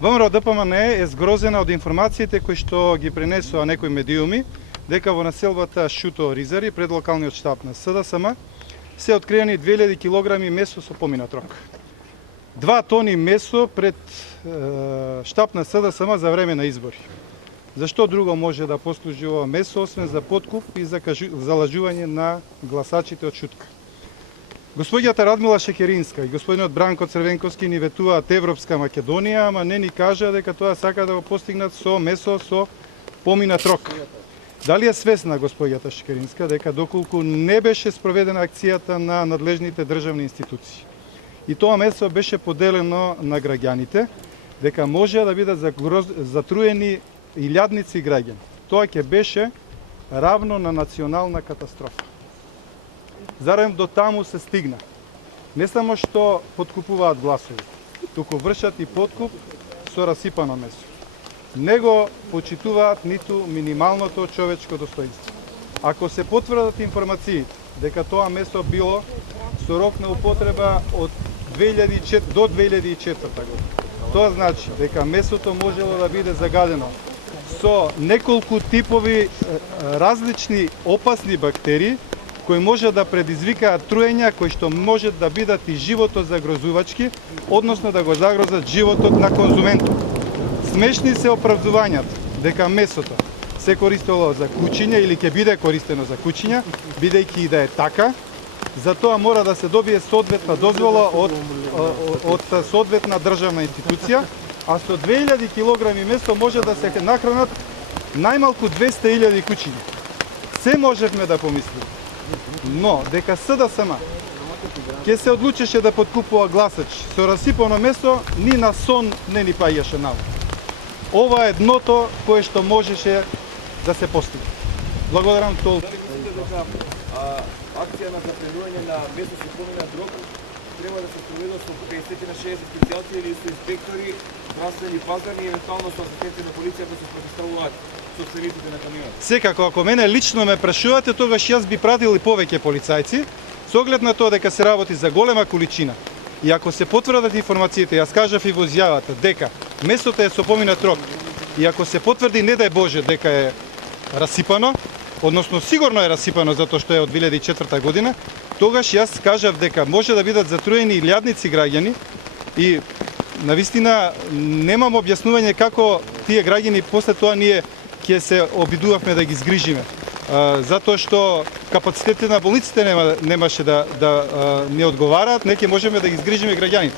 ВМРО ДПМН е згрозена од информациите кои што ги пренесува некои медиуми дека во населбата Шуто Ризари пред локалниот штаб на СДСМ се откриени 2000 килограми месо со поминат рок. 2 тони месо пред штаб на СДСМ за време на избори. Зашто друго може да послужи ова месо, освен за подкуп и за лажување на гласачите од Шутка? Господјата Радмила Шекеринска и господинот Бранко Црвенковски ни ветуваат Европска Македонија, ама не ни кажа дека тоа сака да го постигнат со месо со поминат рок. Дали е свесна господјата Шекеринска дека доколку не беше спроведена акцијата на надлежните државни институции и тоа месо беше поделено на граѓаните, дека може да бидат затруени илјадници граѓани. Тоа ќе беше равно на национална катастрофа. Зарем до таму се стигна. Не само што подкупуваат гласови, туку вршат и подкуп со расипано месо. Не го почитуваат ниту минималното човечко достоинство. Ако се потврдат информациите дека тоа месо било со рок на употреба од 2004 до 2004 година, тоа значи дека месото можело да биде загадено со неколку типови различни опасни бактерии кои може да предизвикаат труења кои што може да бидат и живото загрозувачки, односно да го загрозат животот на конзументот. Смешни се оправдувањата дека месото се користело за кучиња или ќе биде користено за кучиња, бидејќи и да е така, за тоа мора да се добие соодветна дозвола од соодветна државна институција, а со 2000 килограми месо може да се нахранат најмалку 200.000 кучиња. Се можевме да помислиме. Но дека СДСМ ќе се одлучеше да подкупува гласач со расипано месо, ни на сон не ни паѓаше на ум. Ова е дното кое што можеше да се постигне. Благодарам толку. Дали мислите дека акција на запленување на месо со поминат рок треба да се проведе со 50 на 60 специјалци или со инспектори, здравствени пазарни и евентуално со асистенти на полицијата се протестуваат собствениците на камионот? Секако, ако мене лично ме прашувате, тогаш јас би пратил и повеќе полицајци, со оглед на тоа дека се работи за голема количина. И ако се потврдат информациите, јас кажав и во изјавата дека месото е со поминат рок, и ако се потврди, не дај Боже, дека е расипано, односно сигурно е расипано затоа што е од 2004 година, тогаш јас кажав дека може да бидат затруени илјадници граѓани и навистина немам објаснување како тие граѓани после тоа ние ќе се обидувавме да ги згрижиме. Затоа што капацитетите на болниците немаше да не одговараат, не ќе можеме да ги згрижиме граѓаните.